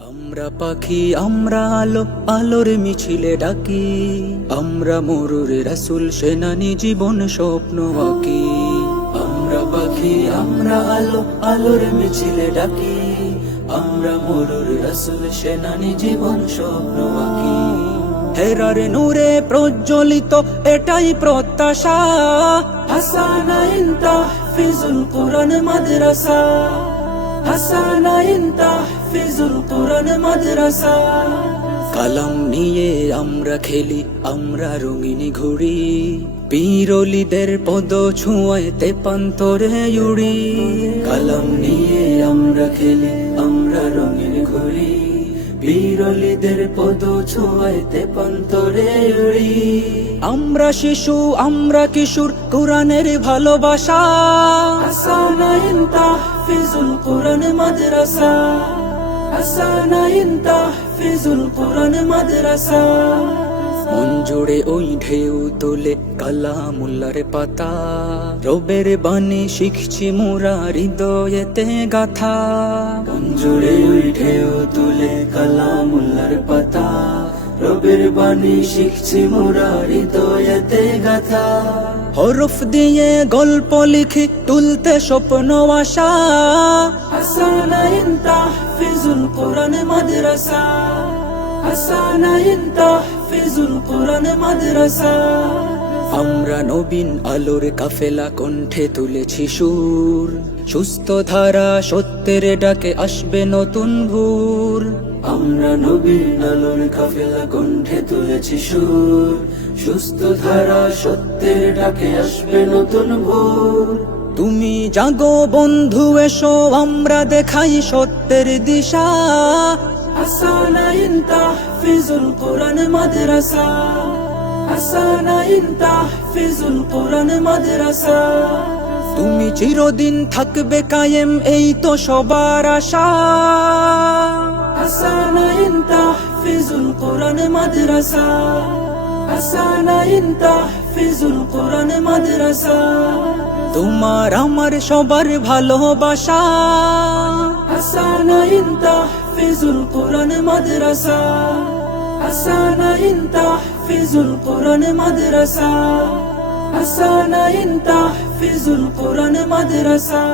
আমরা পাখি আমরা আলো আলোর মিছিলে ডাকি, আমরা মরুর রাসূল সেনানি জীবন স্বপ্ন আঁকি। আমরা পাখি আমরা আলো আলোর মিছিলে ডাকি, আমরা মরুর রাসূল সেনানি জীবন স্বপ্ন আঁকি। হেরার নূরে প্রজ্বলিত এটাই প্রত্যাশা, হাসানাইন তাহফিজুল কোরআন মাদ্রাসা, হাসানাইন তাহফিজুল কোরআন মাদ্রাসা। কালাম নিয়ে আমরা খেলি, আমরা রঙিন ঘুড়ি, পীর ওলিদের পদ ছোঁয়ায় তেপান্তরে উড়ি। কালাম নিয়ে আমরা খেলি, আমরা রঙিন ঘুড়ি, পীর ওলিদের পদ ছোঁয়ায় তেপান্তরে উড়ি। আমরা শিশু আমরা কিশোর কোরআনের ভালোবাসা, হাসানাইন তাহফিজুল কোরআন মাদ্রাসা, হাসানাইন তাহফিজুল কোরআন মাদ্রাসা। মন জুড়ে ওই ঢেউ তোলে কালামুল্লাহর পাতা, রবের বাণী শিখছি মোরা হৃদয়েতে গাথা। মন জুড়ে ওই ঢেউ তোলে কালামুল্লাহর পাতা, রবের বাণী শিখছি মোরা হৃদয়েতে গাথা। হরফ দিয়ে গল্প লিখি তুলতে স্বপ্ন আশা, হাসানাইন তাহফিজুল কোরআন মাদ্রাসা, হাসানাইন তাহফিজুল কোরআন মাদ্রাসা। আমরা নবীন আলোর কাফেলা কণ্ঠে তুলেছি সুর, সুস্থ ধারা সত্যের ডাকে আসবে নতুন ভোর। আমরা নবীন আলোর কাফেলা কণ্ঠে তুলেছি সুর, সুস্থ ধারা সত্যের ডাকে আসবে নতুন ভোর। তুমি জাগো বন্ধু এসো আমরা দেখাই সত্যের দিশা, হাসানাইন তাহফিজুল কোরআন মাদ্রাসা, হাসানাইন তাহফিজুল কোরআন মাদ্রাসা। তুমি চিরদিন থাকবে কায়েম এই তো সবার আশা, হাসানাইন তাহফিজুল কোরআন মাদ্রাসা, হাসানাইন তাহফিজুল কোরআন মাদ্রাসা। তোমার আমার সবার ভালোবাসা, হাসানাইন তাহফিজুল কোরআন মাদ্রাসা, হাসানাইন তাহফিজুল কোরআন মাদ্রাসা, হাসানাইন তাহফিজুল কোরআন মাদ্রাসা।